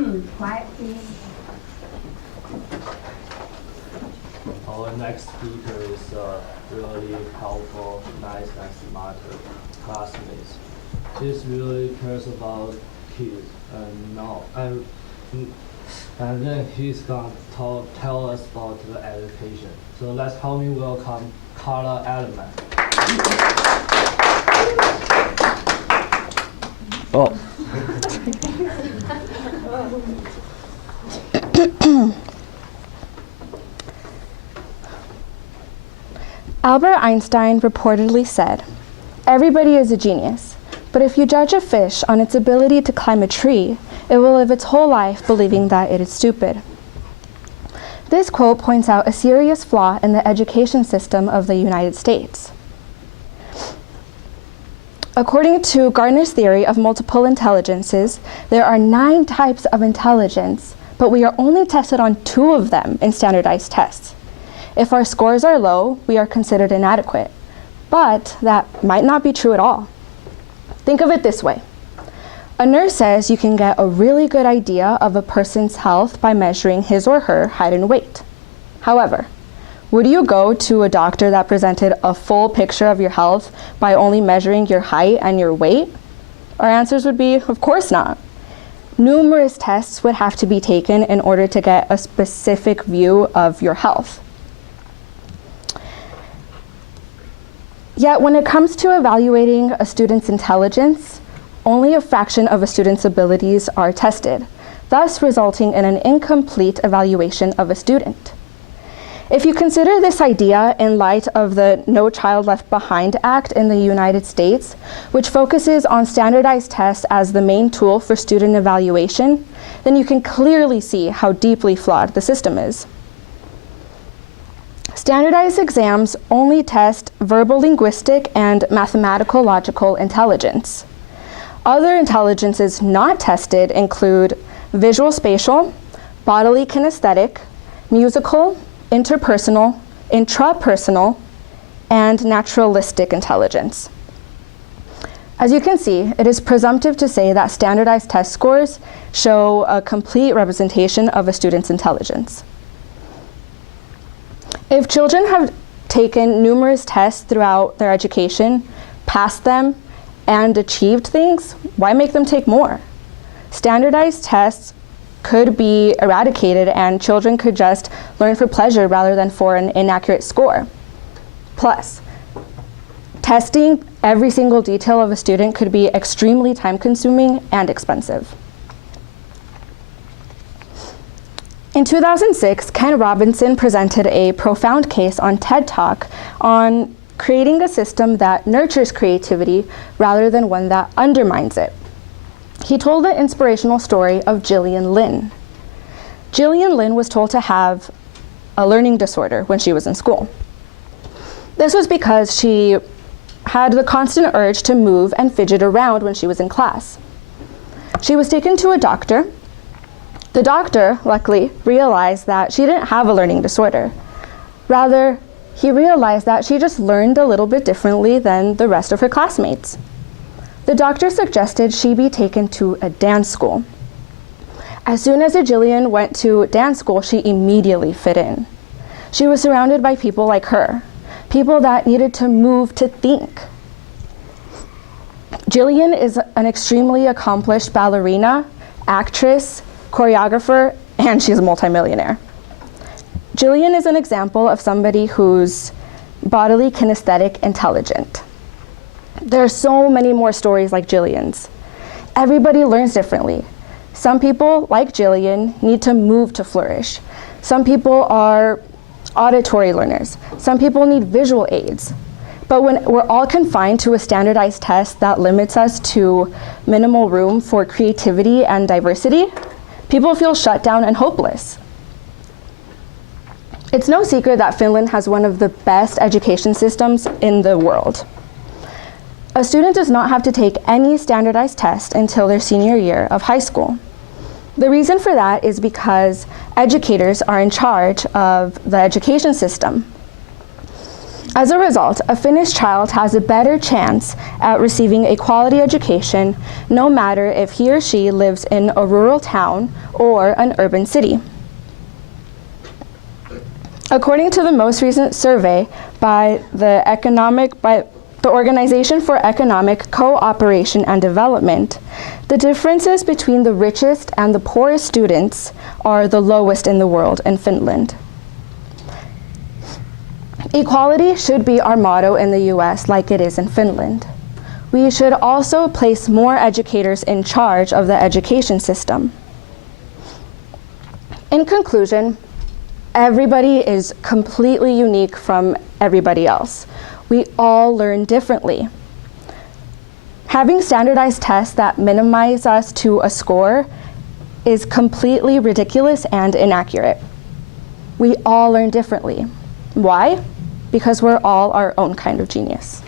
Quiet, please. Our next speaker is really helpful, nice, and smart classmates. She's really cares about kids, and then he's going to tell us about the education. So let's help me welcome Karla Edelman. Oh. Albert Einstein reportedly said, "Everybody is a genius, but if you judge a fish on its ability to climb a tree, it will live its whole life believing that it is stupid." This quote points out a serious flaw in the education system of the United States. According to Gardner's theory of multiple intelligences, there are 9 types of intelligence, but we are only tested on 2 of them in standardized tests. If our scores are low, we are considered inadequate, but that might not be true at all. Think of it this way. A nurse says you can get a really good idea of a person's health by measuring his or her height and weight. However, would you go to a doctor that presented a full picture of your health by only measuring your height and your weight? Our answers would be, of course not. Numerous tests would have to be taken in order to get a specific view of your health. Yet when it comes to evaluating a student's intelligence, only a fraction of a student's abilities are tested, thus resulting in an incomplete evaluation of a student. If you consider this idea in light of the No Child Left Behind Act in the United States, which focuses on standardized tests as the main tool for student evaluation, then you can clearly see how deeply flawed the system is. Standardized exams only test verbal linguistic and mathematical logical intelligence. Other intelligences not tested include visual spatial, bodily kinesthetic, musical, interpersonal, intrapersonal, and naturalistic intelligence. As you can see, it is presumptive to say that standardized test scores show a complete representation of a student's intelligence. If children have taken numerous tests throughout their education, passed them, and achieved things, why make them take more? Standardized tests could be eradicated and children could just learn for pleasure rather than for an inaccurate score. Plus, testing every single detail of a student could be extremely time-consuming and expensive. In 2006, Ken Robinson presented a profound case on TED Talk on creating a system that nurtures creativity rather than one that undermines it. He told the inspirational story of Gillian Lynn. Gillian Lynn was told to have a learning disorder when she was in school. This was because she had the constant urge to move and fidget around when she was in class. She was taken to a doctor. The doctor, luckily, realized that she didn't have a learning disorder. Rather, he realized that she just learned a little bit differently than the rest of her classmates. The doctor suggested she be taken to a dance school. As soon as Gillian went to dance school, she immediately fit in. She was surrounded by people like her, people that needed to move to think. Gillian is an extremely accomplished ballerina, actress, choreographer, and she's a multimillionaire. Gillian is an example of somebody who's bodily kinesthetic intelligent. There are so many more stories like Gillian's. Everybody learns differently. Some people, like Gillian, need to move to flourish. Some people are auditory learners. Some people need visual aids. But when we're all confined to a standardized test that limits us to minimal room for creativity and diversity, people feel shut down and hopeless. It's no secret that Finland has one of the best education systems in the world. A student does not have to take any standardized test until their senior year of high school. The reason for that is because educators are in charge of the education system. As a result, a Finnish child has a better chance at receiving a quality education, no matter if he or she lives in a rural town or an urban city. According to the most recent survey by the Organization for Economic Cooperation and Development, the differences between the richest and the poorest students are the lowest in the world in Finland. Equality should be our motto in the US like it is in Finland. We should also place more educators in charge of the education system. In conclusion, everybody is completely unique from everybody else. We all learn differently. Having standardized tests that minimize us to a score is completely ridiculous and inaccurate. We all learn differently. Why? Because we're all our own kind of genius.